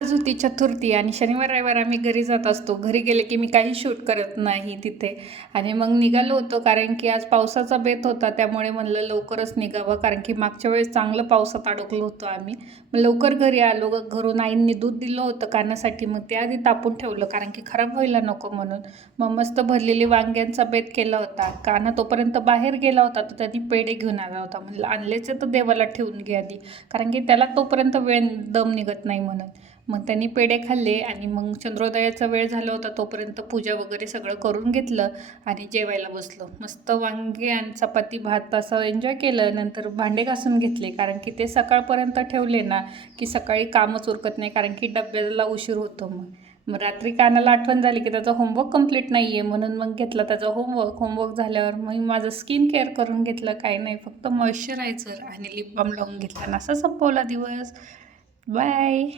आज होती चतुर्थी आणि शनिवार रविवार आम्ही घरी जात असतो. घरी गेले की मी काही शूट करत नाही तिथे. आणि मग निघालो होतो कारण की आज पावसाचा बेत होता, त्यामुळे म्हणलं लवकरच निघावं, कारण की मागच्या वेळेस चांगलं पावसात अडकलो होतो आम्ही. मग लवकर घरी आलो. घरून आईंनी दूध दिलं होतं कानासाठी, मग ते आधी तापून ठेवलं कारण की खराब व्हायला नको म्हणून. मग मस्त भरलेली वांग्यांचा बेत केला होता. काना तोपर्यंत बाहेर गेला होता, तर त्यांनी पेढे घेऊन आला होता. म्हणलं आणलेचे तर देवाला ठेवून घ्या आधी, कारण की त्याला तोपर्यंत वेळ दम निघत नाही म्हणून. मग त्यांनी पेढे खाल्ले आणि मग चंद्रोदयाचा वेळ झाला होता, तोपर्यंत पूजा वगैरे सगळं करून घेतलं आणि जेवायला बसलो. मस्त वांगे आणि चपाती भात असं एन्जॉय केलं. नंतर भांडे घासून घेतले, कारण की ते सकाळपर्यंत ठेवले ना की सकाळी कामच उरकत नाही, कारण की डब्याला उशीर होतो. मग रात्री कानाला आठवण झाली की त्याचा होमवर्क कंप्लीट नाही आहे, म्हणून मग घेतला त्याचा होमवर्क झाल्यावर मग माझं स्किन केअर करून घेतलं. काही नाही, फक्त मॉइश्चरायझर आणि लिप बाम लावून घेतला आणि असा संपवला दिवस. बाय.